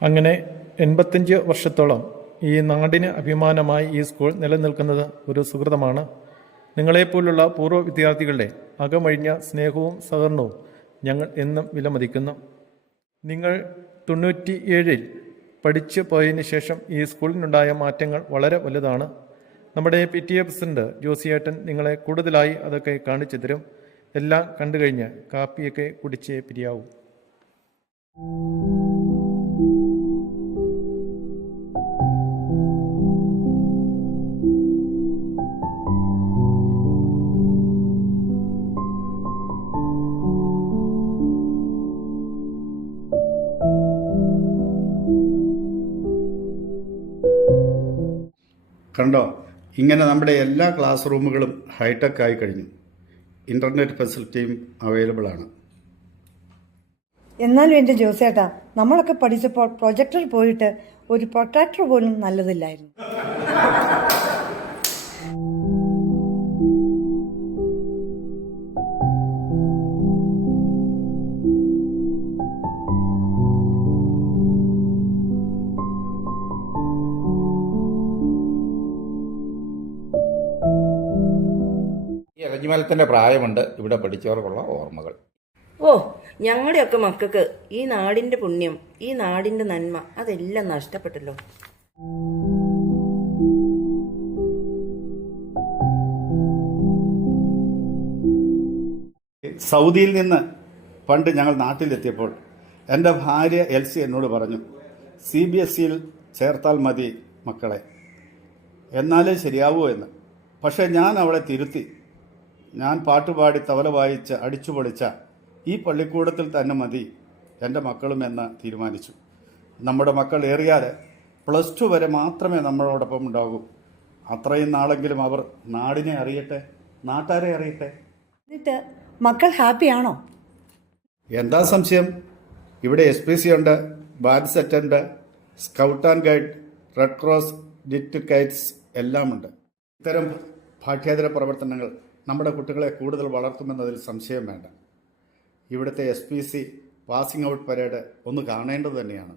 അങ്ങനെ 85 വർഷത്തോളം ഈ നാടിന് അഭിമാനമായി ഈ സ്കൂൾ നിലനിൽക്കുന്നത് ഒരു സുഹൃതമാണ്. നിങ്ങളെപ്പോലുള്ള പൂർവ്വ വിദ്യാർത്ഥികളുടെ അകമഴിഞ്ഞ സ്നേഹവും സഹകരണവും ഞങ്ങൾ എന്നും വിലമതിക്കുന്നു. നിങ്ങൾ 97-ൽ പഠിച്ചു പോയതിനു ശേഷം ഈ സ്കൂളിനുണ്ടായ മാറ്റങ്ങൾ വളരെ വലുതാണ്. നമ്മുടെ PTA പ്രസിഡന്റ് ജോസിയേട്ടൻ നിങ്ങളെ കൂടുതലായി അതൊക്കെ കാണിച്ചു തരും. എല്ലാം കണ്ടു കഴിഞ്ഞ് കാപ്പിയൊക്കെ കുടിച്ചേ പിരിയാവൂ. കണ്ടോ, ഇങ്ങനെ നമ്മുടെ എല്ലാ ക്ലാസ് റൂമുകളും ഹൈടെക് ആയി കഴിഞ്ഞു. ഇൻ്റർനെറ്റ് ഫെസിലിറ്റിയും അവൈലബിൾ ആണ്. എന്നാലും എൻ്റെ ജോസേട്ടാ, നമ്മളൊക്കെ പഠിച്ചപ്പോൾ പ്രൊജക്ടർ പോയിട്ട് ഒരു പ്രൊട്രാക്ടർ പോലും നല്ലതില്ലായിരുന്നു. ഈ ഇറങ്ങിമലത്തിൻ്റെ പ്രായമുണ്ട് ഇവിടെ പഠിച്ചവർക്കുള്ള ഓർമ്മകൾ. ഓ, ഞങ്ങളുടെയൊക്കെ മക്കൾക്ക് ഈ നാടിൻ്റെ പുണ്യം, ഈ നാടിൻ്റെ നന്മ അതെല്ലാം നഷ്ടപ്പെട്ടല്ലോ. സൗദിയിൽ നിന്ന് പണ്ട് ഞങ്ങൾ നാട്ടിലെത്തിയപ്പോൾ എൻ്റെ ഭാര്യ എൽസി എന്നോട് പറഞ്ഞു, CBSEയിൽ ചേർത്താൽ മതി മക്കളെ, എന്നാലേ ശരിയാവൂ എന്ന്. പക്ഷേ ഞാൻ അവളെ തിരുത്തി. ഞാൻ പാട്ടുപാടി തവല വായിച്ച് അടിച്ചു പൊളിച്ച ഈ പള്ളിക്കൂടത്തിൽ തന്നെ മതി എൻ്റെ മക്കളും എന്ന് തീരുമാനിച്ചു. നമ്മുടെ മക്കൾ ഏറിയാൽ +2 വരെ മാത്രമേ നമ്മളോടൊപ്പം ഉണ്ടാകൂ. അത്രയും നാളെങ്കിലും അവർ നാടിനെ അറിയട്ടെ, നാട്ടാരെ അറിയട്ടെ. എന്നിട്ട് മക്കൾ ഹാപ്പിയാണോ? എന്താ സംശയം? ഇവിടെ SPC ഉണ്ട്, ബാഡ് സെറ്റ് ഉണ്ട്, scout and guide, red cross, little Kites എല്ലാം ഉണ്ട്. ഇത്തരം പാഠ്യേതര പ്രവർത്തനങ്ങൾ നമ്മുടെ കുട്ടികളെ കൂടുതൽ വളർത്തുമെന്നതിൽ സംശയം വേണ്ട. ഇവിടുത്തെ SPC പാസിംഗ് ഔട്ട് പരേഡ് ഒന്ന് കാണേണ്ടത് തന്നെയാണ്.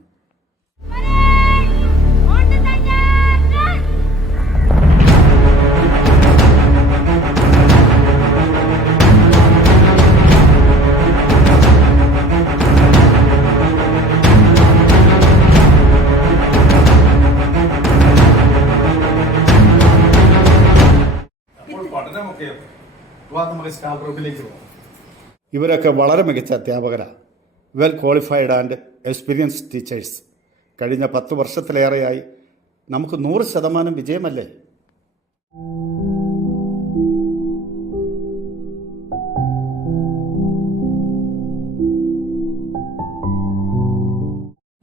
ഇവരൊക്കെ വളരെ മികച്ച അധ്യാപകരാണ്. Well qualified and experienced teachers. കഴിഞ്ഞ 10 വർഷത്തിലേറെയായി നമുക്ക് 100% വിജയമല്ലേ?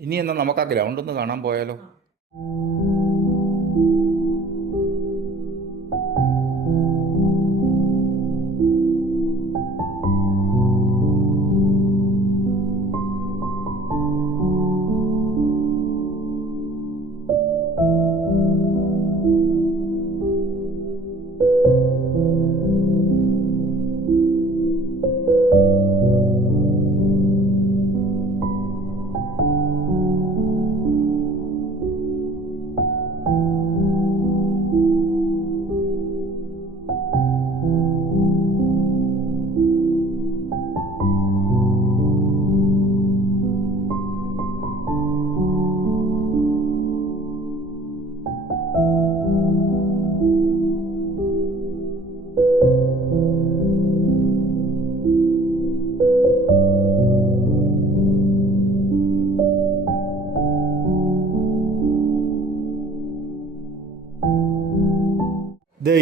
ഇനി എന്നാൽ നമുക്ക് ആ ഗ്രൗണ്ട് ഒന്ന് കാണാൻ പോയാലോ?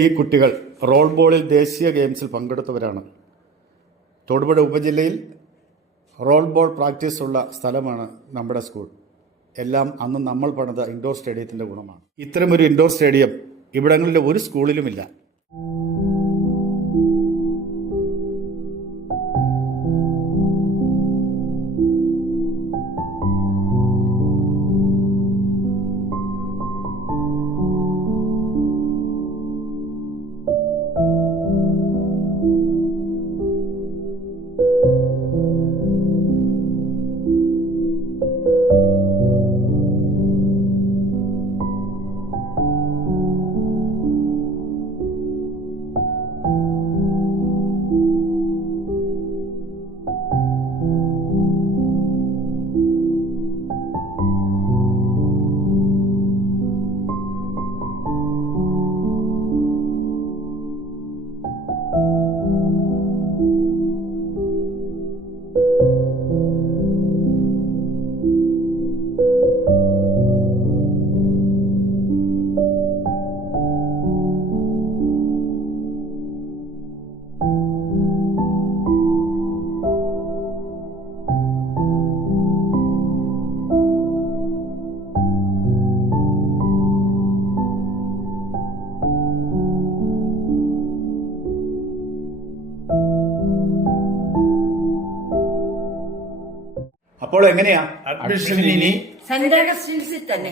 ഈ കുട്ടികൾ റോൾ ബോളിൽ ദേശീയ ഗെയിംസിൽ പങ്കെടുത്തവരാണ്. തൊടുപുഴ ഉപജില്ലയിൽ റോൾ ബോൾ പ്രാക്ടീസ് ഉള്ള സ്ഥലമാണ് നമ്മുടെ സ്കൂൾ. എല്ലാം അന്ന് നമ്മൾ പണിത ഇൻഡോർ സ്റ്റേഡിയത്തിൻ്റെ ഗുണമാണ്. ഇത്തരമൊരു ഇൻഡോർ സ്റ്റേഡിയം ഇവിടങ്ങളിലെ ഒരു സ്കൂളിലുമില്ല. അപ്പോൾ എങ്ങനെയാ അഡ്മിഷൻ ഇനി സെന്റ് അഗസ്റ്റിൻസിൽ തന്നെ